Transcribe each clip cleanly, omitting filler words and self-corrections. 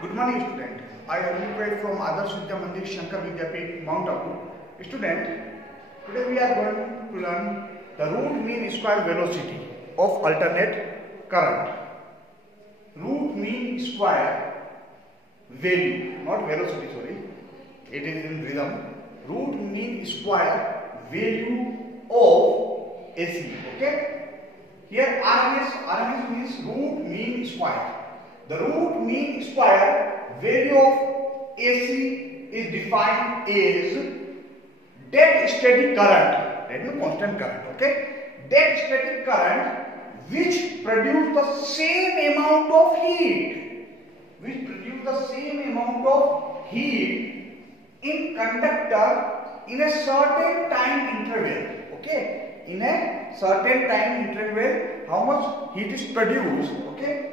Good morning, student. I am Vivek from Adarsh Vidya Mandir Shankar Vidyapith, Mount Abu. Student, today we are going to learn the root mean square velocity of alternate current. Root mean square value, not velocity, sorry. It is in rhythm. Root mean square value of AC. Okay. Here RMS means root mean square. The root mean square value of AC is defined as dead steady current, that is constant current, okay? Dead steady current which produce the same amount of heat, in conductor in a certain time interval, okay? In a certain time interval, how much heat is produced, okay?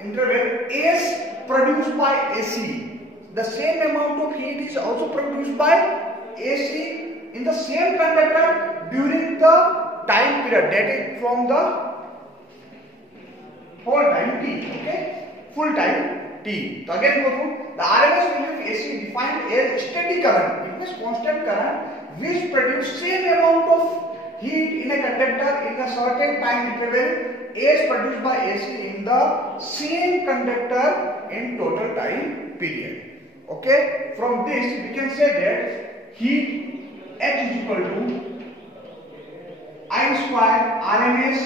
Interval is produced by AC. The same amount of heat is also produced by AC in the same conductor during the time period, that is from the whole time T, okay? Full time T. So again go through the RMS value of AC is defined as steady current. It means constant current which produce same amount of heat in a conductor in a certain time interval as produced by AC in the same conductor in total time period. Okay, from this we can say that heat H is equal to I square RMS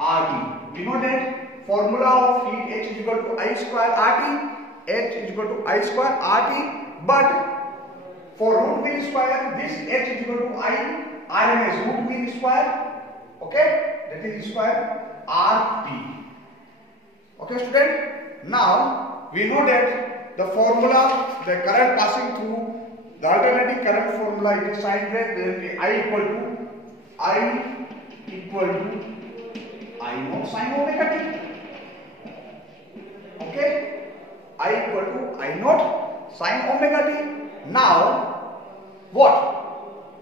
RT. We know that formula of heat H is equal to I square RT. H is equal to I square RT, but for root mean square this H is equal to I RMS root mean square, okay? That is square RT. Okay, student? Now we know that the formula, the current passing through the alternating current formula, it is sine wave, then I equal to I naught sine omega t. Okay? I equal to I naught sine omega t. Now what?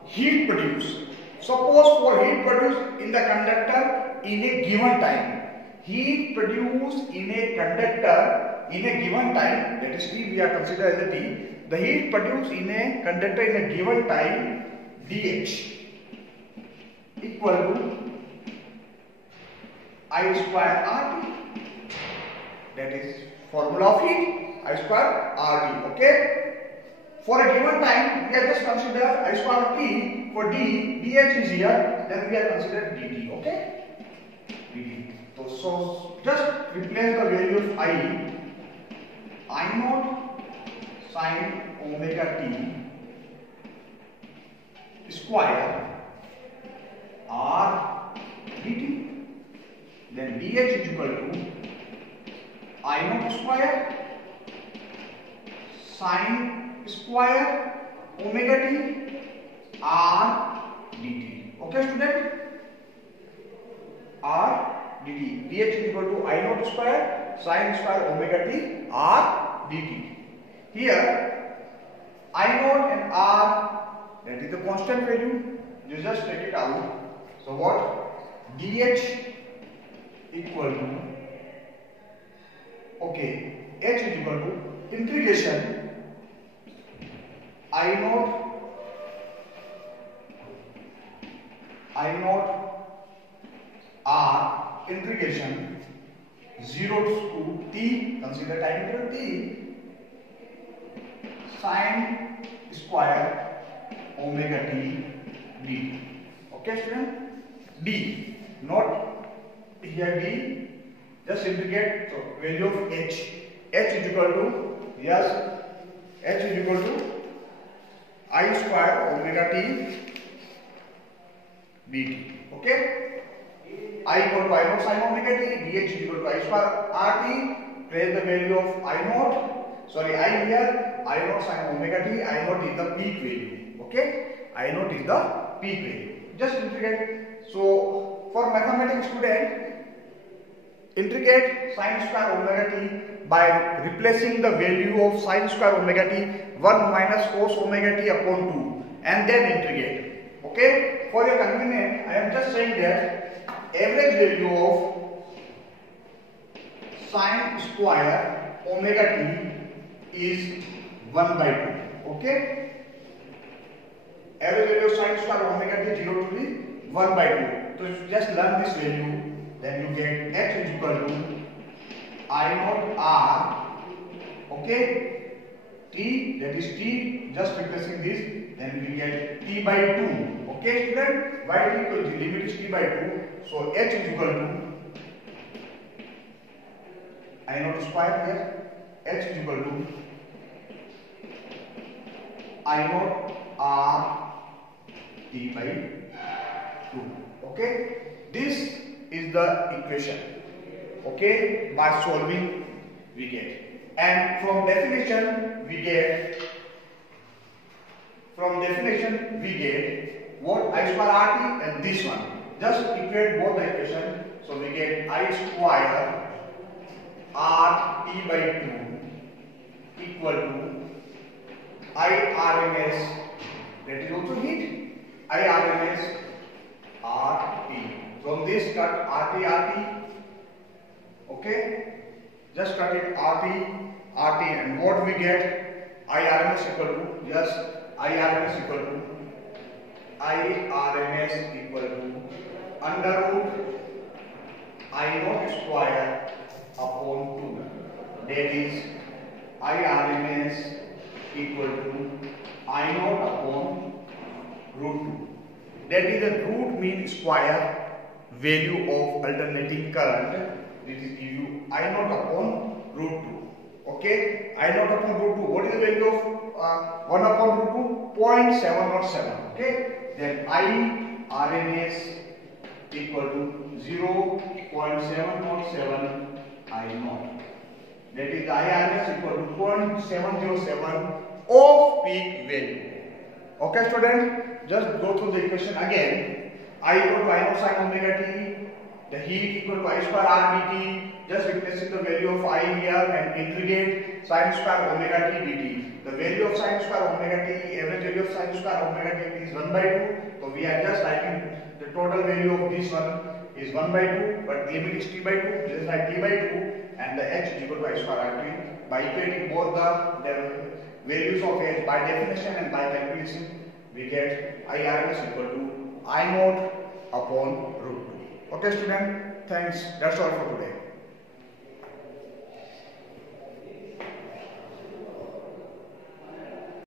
Heat produced. Suppose for heat produced in the conductor in a given time, heat produced in a conductor in a given time, that is T, we are considered as a T. The heat produced in a conductor in a given time dH equal to I square RT. That is formula of heat, I square RT. Okay. For a given time, we have just considered I square T. For D, dH is here, then we have considered dt. Okay? dt. So just replace the value of I naught sine omega t square R dt. Then dH is equal to I naught square sine square omega t R dt. Okay, student? R dt. dH is equal to I naught square sine square omega t R dt. Here I naught and R, that is the constant value. You just take it out. So what? dH equal to, okay, H is equal to integration I naught R integration 0 to T, consider time period T, sine square omega t dt. Okay, student? D, not here D, just integrate. So value of H is equal to, yes, H is equal to I square omega t dt. Okay? I equal to I naught sine omega t, dH is equal to I square RT. Place the value of I naught, sorry, I here, I naught sine omega t, I naught is the peak value. Okay? I naught is the peak value. Just integrate. So for mathematics student, integrate sine square omega t by replacing the value of sine square omega t 1 minus cos omega t upon 2 and then integrate. Okay? For your convenience, I am just saying that average value of sine square omega t is 1 by 2. Okay, average value of sine square omega t 0 to be 1 by 2. So if you just learn this value, then you get x is equal to I naught r, okay, t, that is t, just replacing this, then we get t by 2. Okay student, y is equal to, the limit is t by 2, so h is equal to I naught square here, h is equal to I naught r t by 2. Okay, this is the equation. Okay, by solving we get, and from definition we get what I square rt and this one. Just equate both the equation, so we get I square r t by 2 equal to I RMS, that is also heat, I RMS RT. From this cut RT, okay, just cut it RT, and what we get, I RMS equal to, just I RMS equal to under root I naught square upon 2, that is I RMS equal to I naught upon root 2. That is the root mean square value of alternating current. This is give you I naught upon root 2. Okay, I naught upon root 2. What is the value of 1 upon root 2? 0.707. Okay, then I RMS equal to 0.707 I naught. That is I RMS equal to 0.707 of peak value. Okay student, just go through the equation again. I equal to I naught sine omega t, the heat equal to I square r dt, just replacing the value of I here and integrate sine square omega t dt. The value of sine square omega t, average value of sine square omega t is 1 by 2. So we are just writing the total value of this one is 1 by 2, but limit is t by 2, just like t by 2, and the h is equal to I square r t. By equating both the values of h by definition and by calculation, we get I RMS equal to I naught upon root 2. Okay student, thanks, that's all for today.